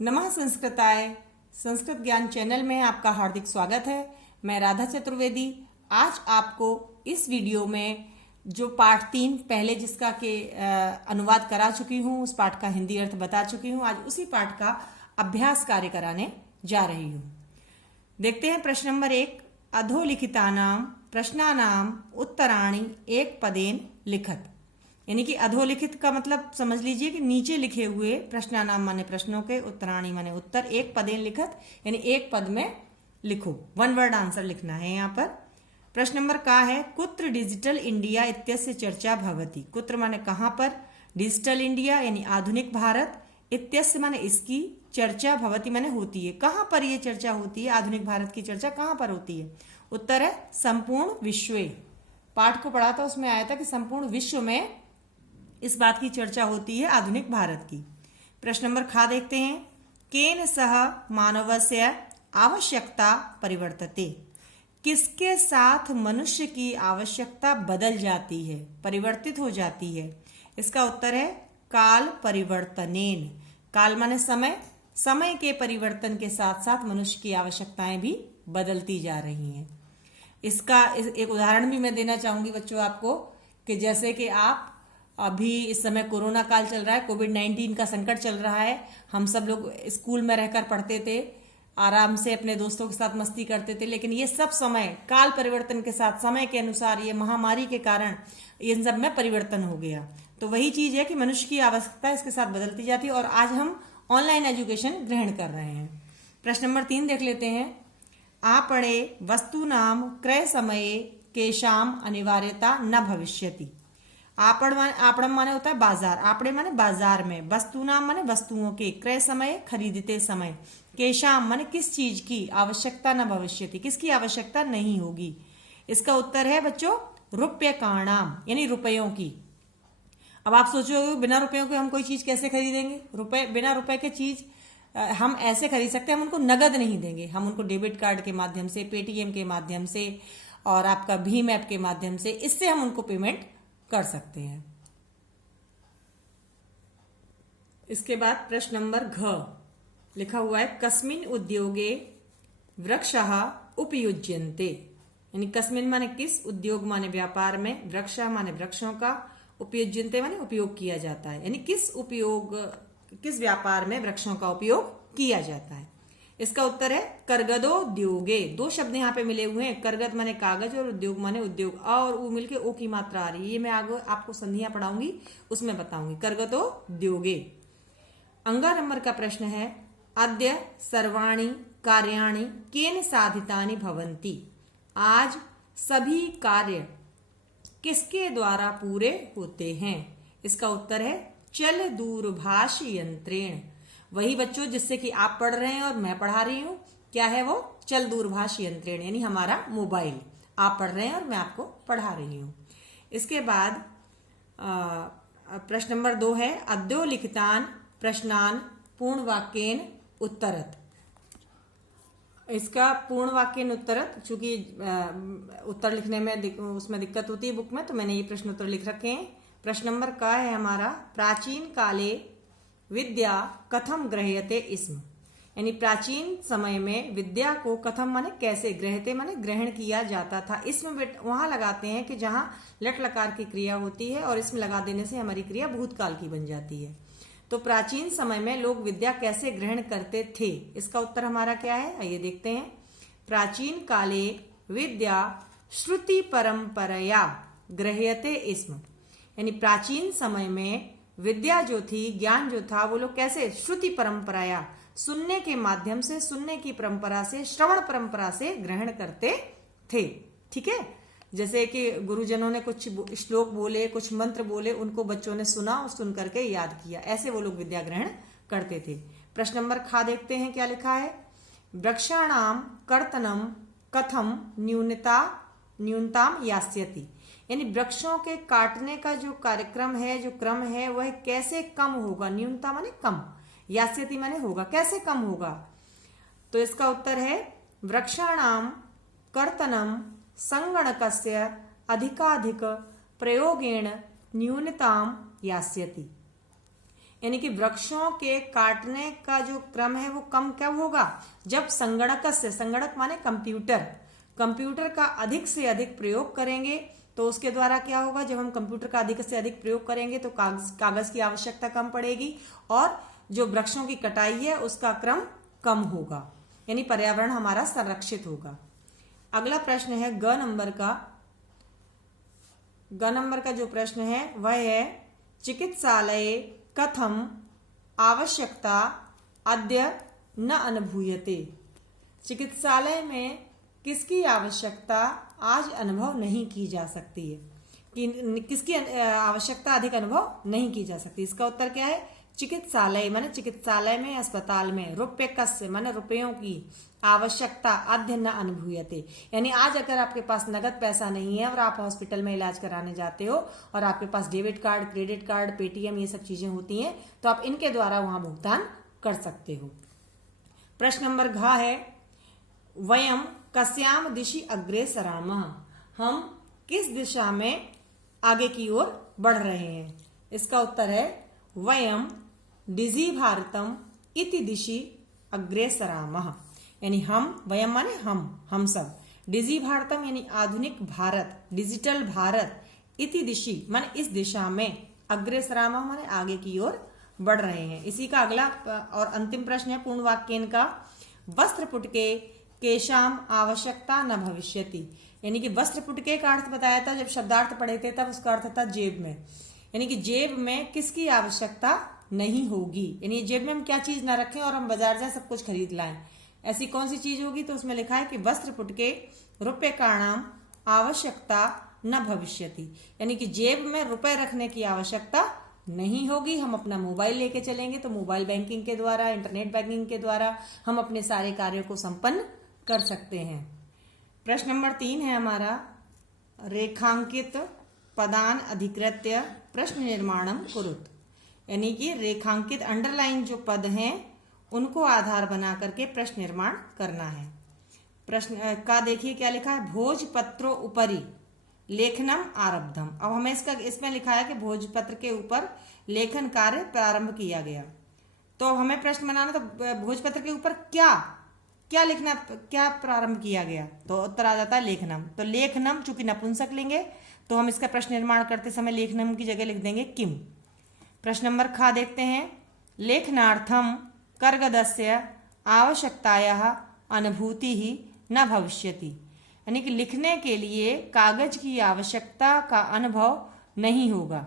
नमः संस्कृताय। संस्कृत ज्ञान चैनल में आपका हार्दिक स्वागत है। मैं राधा चतुर्वेदी आज आपको इस वीडियो में जो पाठ 3 पहले जिसका के अनुवाद करा चुकी हूँ, उस पाठ का हिंदी अर्थ बता चुकी हूँ, आज उसी पाठ का अभ्यास कार्य कराने जा रही हूँ। देखते हैं प्रश्न नंबर 1। अधोलिखितानां प्रश्नानां उत्तराणि एक पदेन लिखत। यानी कि अधोलिखित का मतलब समझ लीजिए कि नीचे लिखे हुए प्रश्नानाम माने प्रश्नों के, उत्तराणी माने उत्तर, एक पदेन लिखत यानी एक पद में लिखो। वन वर्ड आंसर लिखना है यहाँ पर। प्रश्न नंबर का है कुत्र डिजिटल इंडिया इत्यस्य चर्चा भवति। कुत्र माने कहाँ पर, डिजिटल इंडिया यानी आधुनिक भारत, इत्यस्य माने इसकी, चर्चा भवति माने होती है। कहाँ पर ये चर्चा होती है, आधुनिक भारत की चर्चा कहाँ पर होती है? उत्तर है संपूर्ण विश्व। पाठ को पढ़ा था उसमें आया था कि संपूर्ण विश्व में इस बात की चर्चा होती है, आधुनिक भारत की। प्रश्न नंबर खा देखते हैं। केन सह मानवस्य आवश्यकता परिवर्तते। किसके साथ मनुष्य की आवश्यकता बदल जाती है, परिवर्तित हो जाती है? इसका उत्तर है काल परिवर्तनेन। काल माने समय, समय के परिवर्तन के साथ साथ मनुष्य की आवश्यकताएं भी बदलती जा रही हैं। इसका एक उदाहरण भी मैं देना चाहूंगी बच्चों आपको कि जैसे कि आप अभी इस समय कोरोना काल चल रहा है, कोविड-19 का संकट चल रहा है। हम सब लोग स्कूल में रहकर पढ़ते थे, आराम से अपने दोस्तों के साथ मस्ती करते थे, लेकिन ये सब समय काल परिवर्तन के साथ, समय के अनुसार, ये महामारी के कारण इन सब में परिवर्तन हो गया। तो वही चीज है कि मनुष्य की आवश्यकता इसके साथ बदलती जाती है और आज हम ऑनलाइन एजुकेशन ग्रहण कर रहे हैं। प्रश्न नंबर 3 देख लेते हैं। आपणे वस्तूनाम क्रय समये केशाम अनिवार्यता न भविष्यति। आपणम माने होता है बाजार, आपड़े माने बाजार में, वस्तुनाम माने वस्तुओं के, क्रय समय खरीदते समय, केशाम माने किस चीज की, आवश्यकता न भविष्यति किसकी आवश्यकता नहीं होगी। इसका उत्तर है बच्चों रुप्यकाणाम यानी रुपयों की। अब आप सोचो बिना रुपयों के हम कोई चीज कैसे खरीदेंगे? रुपए, बिना रुपए के चीज हम ऐसे खरीद सकते हैं, हम उनको नगद नहीं देंगे, हम उनको डेबिट कार्ड के माध्यम से, पेटीएम के माध्यम से और आपका भीम ऐप के माध्यम से, इससे हम उनको पेमेंट कर सकते हैं। इसके बाद प्रश्न नंबर घ लिखा हुआ है कस्मिन उद्योगे वृक्षः उपयुज्यन्ते। यानी कस्मिन माने किस, उद्योग माने व्यापार में, वृक्षः माने वृक्षों का, उपयुज्यन्ते माने उपयोग किया जाता है। यानी किस व्यापार में वृक्षों का उपयोग किया जाता है। इसका उत्तर है करगदोद्योगे। 2 शब्द यहाँ पे मिले हुए हैं, करगद माने कागज और उद्योग माने उद्योग। अ और उ मिलके ओ की मात्रा आ रही है, ये मैं आगे आपको संधियां पढ़ाऊंगी उसमें बताऊंगी। करगदोद्योगे। अंगा नंबर का प्रश्न है अद्य सर्वाणि कार्याणि केन साधितानि भवन्ति। आज सभी कार्य किसके द्वारा पूरे होते हैं? इसका उत्तर है चल दूरभाष यंत्रेण। वही बच्चों जिससे कि आप पढ़ रहे हैं और मैं पढ़ा रही हूं, क्या है वो? चल दूरभाष यंत्रेण यानी हमारा मोबाइल। आप पढ़ रहे हैं और मैं आपको पढ़ा रही हूं। इसके बाद प्रश्न नंबर 2 है अद्योलिखितान प्रश्नान पूर्ण वाक्येन उत्तरत। इसका पूर्ण वाक्येन उत्तरत, चूंकि उत्तर लिखने में उसमें दिक्कत होती है बुक में, तो मैंने ये प्रश्न उत्तर लिख रखे हैं। प्रश्न नंबर का है हमारा प्राचीन काले विद्या कथम ग्रह्यते स्म। यानी प्राचीन समय में विद्या को कथम माने कैसे, ग्रह्यते माने ग्रहण किया जाता था। इसमें वहां लगाते हैं कि जहां लट लकार की क्रिया होती है और इसमें लगा देने से हमारी क्रिया भूतकाल की बन जाती है। तो प्राचीन समय में लोग विद्या कैसे ग्रहण करते थे, इसका उत्तर हमारा क्या है, आइए देखते हैं। प्राचीन काले विद्या श्रुति परंपरया ग्रह्यते स्म। यानी प्राचीन समय में विद्या जो थी, ज्ञान जो था, वो लोग कैसे, श्रुति परंपराया, सुनने के माध्यम से, सुनने की परंपरा से, श्रवण परंपरा से ग्रहण करते थे। ठीक है, जैसे कि गुरुजनों ने कुछ श्लोक बोले, कुछ मंत्र बोले, उनको बच्चों ने सुना और सुन करके याद किया, ऐसे वो लोग विद्या ग्रहण करते थे। प्रश्न नंबर खा देखते हैं क्या लिखा है। वृक्षाणाम कर्तनम कथम न्यूनताम यास्यति। यानी वृक्षों के काटने का जो कार्यक्रम है, जो क्रम है, वह कैसे कम होगा। न्यूनता माने कम, यास्यति माने होगा, कैसे कम होगा? तो इसका उत्तर है वृक्षाणाम कर्तनम संगणकस्य अधिकाधिक प्रयोगेण न्यूनताम यास्यति। यानी कि वृक्षों के काटने का जो क्रम है वो कम कब होगा, जब संगणक माने कंप्यूटर का अधिक से अधिक प्रयोग करेंगे। तो उसके द्वारा क्या होगा, जब हम कंप्यूटर का अधिक से अधिक प्रयोग करेंगे तो कागज की आवश्यकता कम पड़ेगी और जो वृक्षों की कटाई है उसका क्रम कम होगा, यानी पर्यावरण हमारा संरक्षित होगा। अगला प्रश्न है ग नंबर का जो प्रश्न है वह है चिकित्सालये कथम आवश्यकता अद्य न अनुभूयते। चिकित्सालय में किसकी आवश्यकता आज अनुभव नहीं की जा सकती है, कि किसकी आवश्यकता अधिक अनुभव नहीं की जा सकती। इसका उत्तर क्या है, चिकित्सालय माने चिकित्सालय में, अस्पताल में, रुप्यकस्य माने रुपयों की आवश्यकता अद्य न अनुभूयते, यानी आज अगर आपके पास नगद पैसा नहीं है और आप हॉस्पिटल में इलाज कराने जाते हो और आपके पास debit card, credit card, Paytm ये सब चीजें होती हैं तो आप इनके द्वारा वहां भुगतान कर सकते हो। प्रश्न नंबर घ है वयम कस्याम दिशि अग्रे सरामः, हम किस दिशा में आगे की ओर बढ़ रहे हैं। इसका उत्तर है वयम डिजी भारतम इति दिशि अग्रे सरामः, यानी हम, वयम माने हम सब, डिजी भारतम यानी आधुनिक भारत, डिजिटल भारत, इति दिशि माने इस दिशा में, अग्रे सरामः माने आगे की ओर बढ़ रहे हैं। इसी का अगला और अंतिम प्रश्न है पूर्ण वाक्यन का, वस्त्र पुटके केशाम आवश्यकता न भविष्यति, यानी कि वस्त्र पुटके का अर्थ बताया था जब शब्दार्थ पढ़े थे तब उसका अर्थ था जेब में, यानी कि जेब में किसकी आवश्यकता नहीं होगी, यानी जेब में हम क्या चीज ना रखें और हम बाजार जाए सब कुछ खरीद लाएं, ऐसी कौन सी चीज होगी। तो उसमें लिखा है कि वस्त्र पुटके रूप्यकाणाम आवश्यकता न भविष्यति, यानी कि जेब में रुपए रखने की आवश्यकता नहीं होगी। हम अपना मोबाइल लेके चलेंगे तो मोबाइल बैंकिंग के द्वारा, इंटरनेट बैंकिंग के द्वारा हम अपने सारे कार्यों को संपन्न कर सकते हैं। प्रश्न नंबर 3 है हमारा, रेखांकित पदान अधिकृत्य प्रश्न निर्माणम कुरुत, यानी कि रेखांकित अंडरलाइन जो पद हैं उनको आधार बना करके प्रश्न निर्माण करना है। प्रश्न का देखिए क्या लिखा है, भोजपत्रो उपरि लेखनम आरब्धम। अब हमें इसमें लिखा है कि भोजपत्र के ऊपर लेखन कार्य प्रारंभ किया गया, तो अब हमें प्रश्न बनाना, तो भोजपत्र के ऊपर क्या लिखना, क्या प्रारंभ किया गया, तो उत्तर आ जाता है लेखनम। तो लेखनम चूंकि नपुंसक लेंगे तो हम इसका प्रश्न निर्माण करते समय लेखनम की जगह लिख देंगे किम। प्रश्न नंबर ख देखते हैं, लेखनार्थम कर्गदस्य आवश्यकतायाः अनुभूति ही न भविष्यति, यानी कि लिखने के लिए कागज की आवश्यकता का अनुभव नहीं होगा।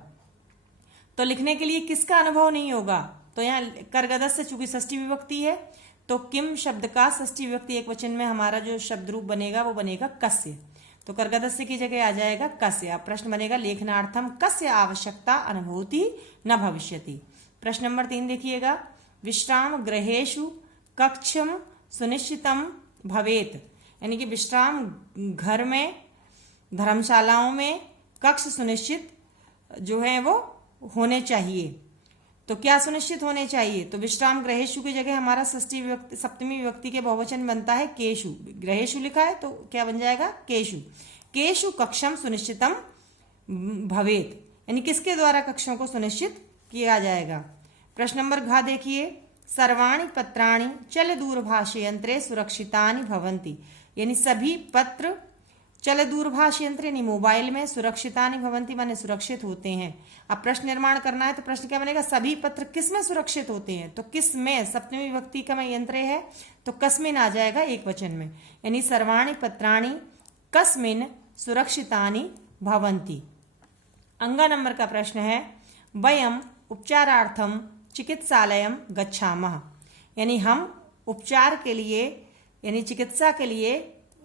तो लिखने के लिए किसका अनुभव नहीं होगा, तो यहाँ कर्गदस्य चूंकि षष्ठी विभक्ति है तो किम शब्द का षष्ठी विभक्ति एक वचन में हमारा जो शब्द रूप बनेगा वो बनेगा कस्य, तो कर्गदस्य की जगह आ जाएगा कस्य। अब प्रश्न बनेगा लेखनार्थम कस्य आवश्यकता अनुभूति न भविष्यति। प्रश्न नंबर 3 देखिएगा, विश्राम गृहेषु कक्षम सुनिश्चितम भवेत, यानी कि विश्राम घर में, धर्मशालाओं में कक्ष सुनिश्चित जो है वो होने चाहिए। तो क्या सुनिश्चित होने चाहिए, तो विश्राम गृहेषु की जगह हमारा सप्तमी विभक्ति के बहुवचन बनता है केशु, गृहेषु लिखा है तो क्या बन जाएगा केशु, केशु कक्षम सुनिश्चितम भवेत, यानी किसके द्वारा कक्षों को सुनिश्चित किया जाएगा। प्रश्न नंबर घ देखिए, सर्वाणि पत्राणि चल दूरभाष यंत्रे सुरक्षितानि भवन्ति, यानी सभी पत्र चल दूरभाष यंत्र यानी मोबाइल में सुरक्षितानि भवन्ति माने सुरक्षित होते हैं। अब प्रश्न निर्माण करना है तो प्रश्न क्या बनेगा, सभी पत्र किस में सुरक्षित होते हैं, तो किस में, सप्तमी विभक्ति का में यंत्र है तो कस्मिन आ जाएगा एक वचन में, यानी सर्वाणि पत्राणि कस्मिन सुरक्षितानि भवन्ति। अंगा नंबर का प्रश्न है, वयम उपचारार्थम चिकित्सालयम गच्छामः, यानी हम उपचार के लिए यानी चिकित्सा के लिए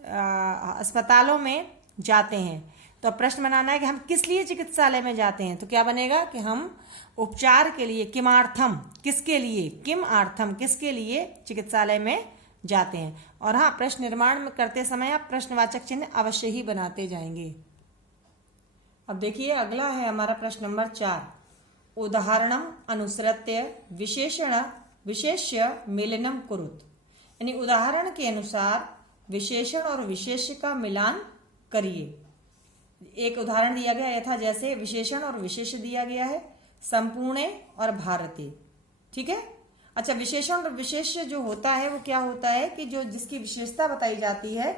अस्पतालों में जाते हैं। तो अब प्रश्न बनाना है कि हम किस लिए चिकित्सालय में जाते हैं, तो क्या बनेगा कि हम उपचार के लिए, किमार्थम किसके लिए, किम आर्थम किसके लिए चिकित्सालय में जाते हैं। और हाँ, प्रश्न निर्माण में करते समय आप प्रश्नवाचक चिन्ह अवश्य ही बनाते जाएंगे। अब देखिए अगला है हमारा प्रश्न नंबर 4, उदाहरणम अनुसृत्य विशेष्य मेलनम कुरुत, यानी उदाहरण के अनुसार विशेषण और विशेष्य का मिलान करिए। एक उदाहरण दिया गया यथा जैसे विशेषण और विशेष्य दिया गया है, संपूर्णे और भारते, ठीक है। अच्छा, विशेषण और विशेष्य जो होता है वो क्या होता है कि जो जिसकी विशेषता बताई जाती है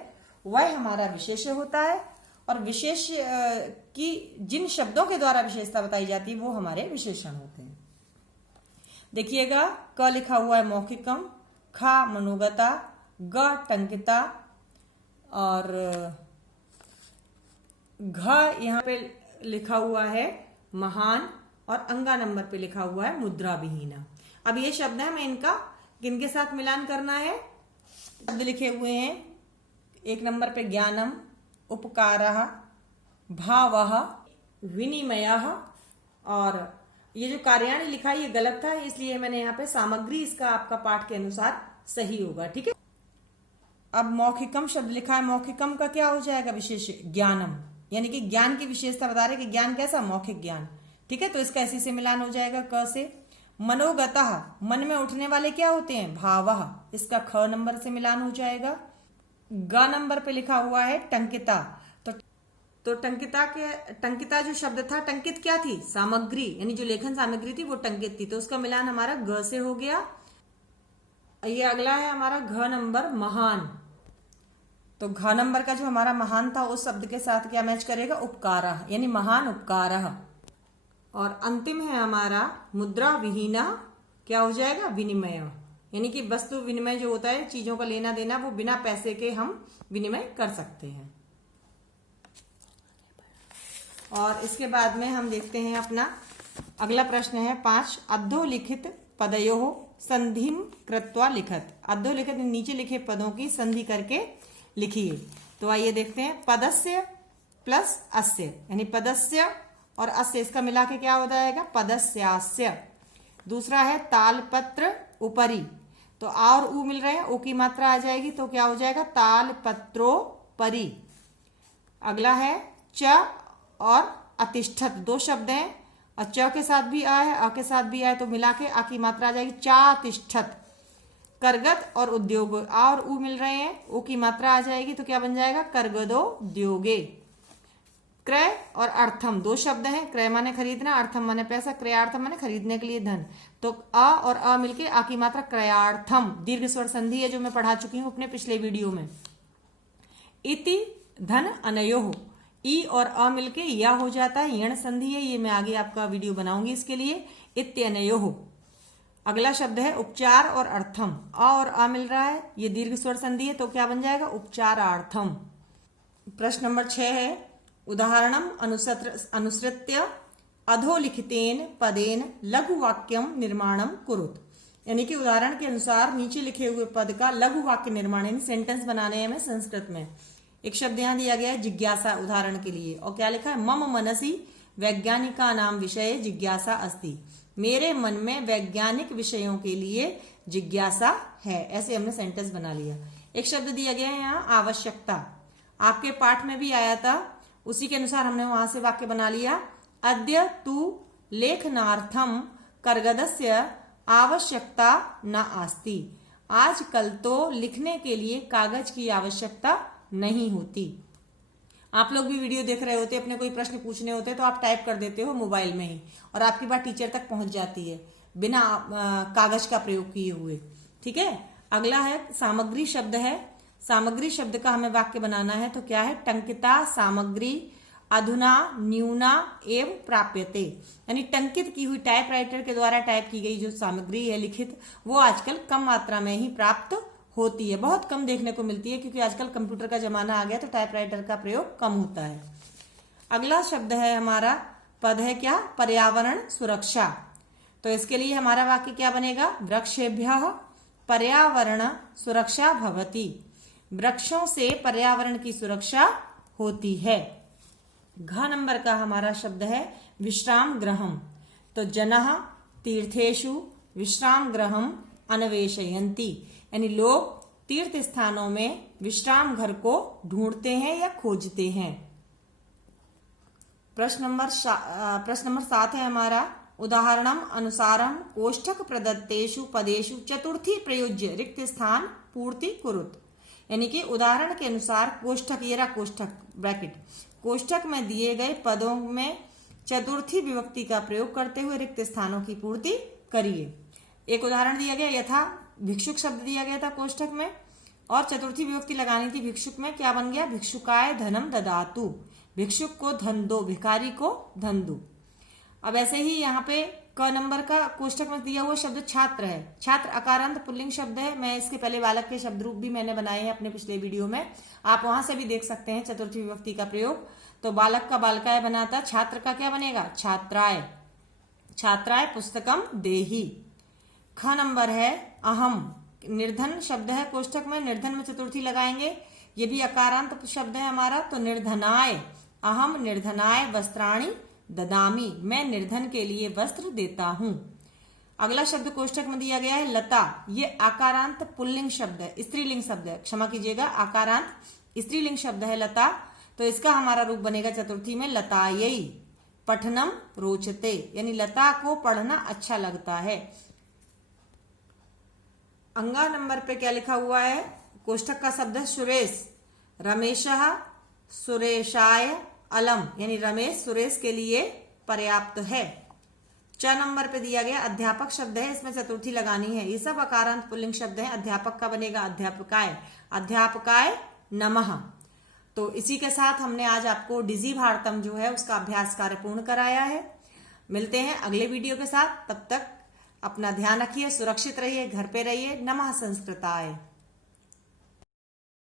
वह हमारा विशेष्य होता है, और विशेष की जिन शब्दों के द्वारा विशेषता बताई जाती है वो हमारे विशेषण होते हैं। देखिएगा, क लिखा हुआ है मौखिकम, खा मनोगता, ग टंकिता, और घ यहाँ पे लिखा हुआ है महान, और अंगा नंबर पे लिखा हुआ है मुद्रा विहीना। अब ये शब्द है, मैं इनका किनके साथ मिलान करना है। शब्द लिखे हुए हैं, एक नंबर पे ज्ञानम, उपकारः, भावः, विनिमयः, और ये जो कार्याणि लिखा है ये गलत था, इसलिए मैंने यहाँ पे सामग्री इसका आपका पाठ के अनुसार सही होगा। ठीक है। अब मौखिकम शब्द लिखा है, मौखिकम का क्या हो जाएगा विशेष, ज्ञानम, यानी कि ज्ञान की विशेषता बता रहे कि ज्ञान कैसा, मौखिक ज्ञान। ठीक है, तो इसका इसी से मिलान हो जाएगा क से। मनोगतः, मन में उठने वाले क्या होते हैं, भावः, इसका ख नंबर से मिलान हो जाएगा। ग नंबर पे लिखा हुआ है टंकिता, तो टंकिता जो शब्द था, टंकित क्या थी, सामग्री, यानी जो लेखन सामग्री थी वो टंकित थी, तो उसका मिलान हमारा ग से हो गया। ये अगला है हमारा घ नंबर महान, तो घ नंबर का जो हमारा महान था उस शब्द के साथ क्या मैच करेगा, उपकारः, यानी महान उपकारः। और अंतिम है हमारा मुद्रा विहीना, क्या हो जाएगा, विनिमय, यानी कि वस्तु विनिमय जो होता है, चीजों का लेना देना, वो बिना पैसे के हम विनिमय कर सकते हैं। और इसके बाद में हम देखते हैं अपना अगला प्रश्न है 5, अधोलिखित पदयोः संधिम कृत्वा लिखत। अधोलिखित नीचे लिखे पदों की संधि करके लिखिए। तो आइए देखते हैं, पदस्य प्लस अस्य, यानी पदस्य और अस्य, इसका मिला के क्या हो जाएगा, पदस्यास्य। दूसरा है तालपत्र उपरी, तो आ और उ मिल रहे हैं, ओ की मात्रा आ जाएगी तो क्या हो जाएगा, तालपत्रोपरि। अगला है च और अतिष्ठत, दो शब्द हैं, और च के साथ भी आ है, अ के साथ भी आए, तो मिला के आ की मात्रा आ जाएगी चातिष्ठत। करगत और उद्योग, आ और उ मिल रहे हैं, ओ की मात्रा आ जाएगी तो क्या बन जाएगा, करगदोद्योगे। क्रय और अर्थम, दो शब्द हैं, क्रय माने खरीदना, अर्थम माने पैसा, क्रयार्थम माने खरीदने के लिए धन, तो अ और अ मिलके आ की मात्रा क्रयार्थम। दीर्घ स्वर संधि है जो मैं पढ़ा चुकी हूं अपने पिछले वीडियो में। इति धन अनयोः, ई और अ मिलके या हो जाता है, यण संधि है, ये मैं आगे आपका वीडियो बनाऊंगी इसके लिए। इत्यनयोः। अगला शब्द है उपचार और अर्थम, अ और अ मिल रहा है, ये दीर्घ स्वर संधि है, तो क्या बन जाएगा, उपचारार्थम। प्रश्न नंबर 6 है, उदाहरणम अनुसृत्य अधोलिखितेन पदेन लघु वाक्यम निर्माणम कुरुत, यानी कि उदाहरण के अनुसार नीचे लिखे हुए पद का लघु वाक्य निर्माण, यानी सेंटेंस बनाने हैं हमें संस्कृत में। एक शब्द यहाँ दिया गया है जिज्ञासा, उदाहरण के लिए, और क्या लिखा है, मम मनसि वैज्ञानिका नाम विषय जिज्ञासा अस्ति, मेरे मन में वैज्ञानिक विषयों के लिए जिज्ञासा है। ऐसे हमने सेंटेंस बना लिया। एक शब्द दिया गया है यहाँ आवश्यकता, आपके पाठ में भी आया था, उसी के अनुसार हमने वहां से वाक्य बना लिया। अद्य तु लेखनार्थम करगदस्य आवश्यकता न आस्ति, आजकल तो लिखने के लिए कागज की आवश्यकता नहीं होती। आप लोग भी वीडियो देख रहे होते, अपने कोई प्रश्न पूछने होते तो आप टाइप कर देते हो मोबाइल में ही, और आपकी बात टीचर तक पहुंच जाती है बिना कागज का प्रयोग किए हुए। ठीक है। अगला है सामग्री शब्द है, सामग्री शब्द का हमें वाक्य बनाना है, तो क्या है, टंकिता सामग्री अधुना न्यूना एव प्राप्यते, यानी टंकित की हुई, टाइपराइटर के द्वारा टाइप की गई जो सामग्री है लिखित, वो आजकल कम मात्रा में ही प्राप्त होती है, बहुत कम देखने को मिलती है, क्योंकि आजकल कंप्यूटर का जमाना आ गया तो टाइपराइटर का प्रयोग कम होता है। अगला शब्द है हमारा, पद है क्या, पर्यावरण सुरक्षा, तो इसके लिए हमारा वाक्य क्या बनेगा, वृक्षेभ्यः पर्यावरण सुरक्षा भवति, वृक्षों से पर्यावरण की सुरक्षा होती है। घ नंबर का हमारा शब्द है विश्राम गृहम, तो जनः तीर्थेषु विश्राम गृहम अन्वेषयन्ति, यानी लोग तीर्थ स्थानों में विश्राम घर को ढूंढते हैं या खोजते हैं। प्रश्न नंबर 7 है हमारा, उदाहरणम अनुसारम कोष्ठक प्रदत्तेषु पदेषु चतुर्थी प्रयोज्य रिक्त स्थान पूर्ति कुरुत, यानी कि उदाहरण के अनुसार कोष्ठक, ये रहा कोष्ठक ब्रैकेट, कोष्ठक में दिए गए पदों में चतुर्थी विभक्ति का प्रयोग करते हुए रिक्त स्थानों की पूर्ति करिए। एक उदाहरण दिया गया यथा, भिक्षुक शब्द दिया गया था कोष्ठक में, और चतुर्थी विभक्ति लगानी थी भिक्षुक में, क्या बन गया, भिक्षुकाय धनम ददातु, भिक्षुक को धन दो, भिखारी को धन दो। अब ऐसे ही यहाँ पे क नंबर का कोष्ठक में दिया हुआ शब्द छात्र है। छात्र अकारांत पुल्लिंग शब्द है। मैं इसके पहले बालक के शब्द रूप भी मैंने बनाए हैं अपने पिछले वीडियो में, आप वहां से भी देख सकते हैं चतुर्थी विभक्ति का प्रयोग। तो बालक का बालकाय बनाता, छात्र का क्या बनेगा, छात्राय, छात्राय पुस्तकम देही। ख नंबर है अहम, निर्धन शब्द है कोष्ठक में, निर्धन में चतुर्थी लगाएंगे, ये भी अकारांत शब्द है हमारा, तो निर्धनाय, अहम निर्धनाय वस्त्राणि ददामी, मैं निर्धन के लिए वस्त्र देता हूं। अगला शब्द कोष्ठक में दिया गया है लता, ये आकारांत पुल्लिंग शब्द है, स्त्रीलिंग शब्द है, क्षमा कीजिएगा, आकारांत स्त्रीलिंग शब्द है लता। तो इसका हमारा रूप बनेगा चतुर्थी में लतायै, पठनम रोचते, यानी लता को पढ़ना अच्छा लगता है। अंगा नंबर पे क्या लिखा हुआ है, कोष्ठक का शब्द है सुरेश, रमेशः सुरेशाय अलम, यानी रमेश सुरेश के लिए पर्याप्त है। च नंबर पे दिया गया अध्यापक शब्द है, इसमें चतुर्थी लगानी है। ये सब अकारांत पुल्लिंग शब्द है। अध्यापक का बनेगा अध्यापकाय, अध्यापकाय नमः। तो इसी के साथ हमने आज आपको डिजी भारतम जो है उसका अभ्यास कार्य पूर्ण कराया है। मिलते हैं अगले वीडियो के साथ, तब तक अपना ध्यान रखिए, सुरक्षित रहिए, घर पे रहिए। नमः संस्कृताय।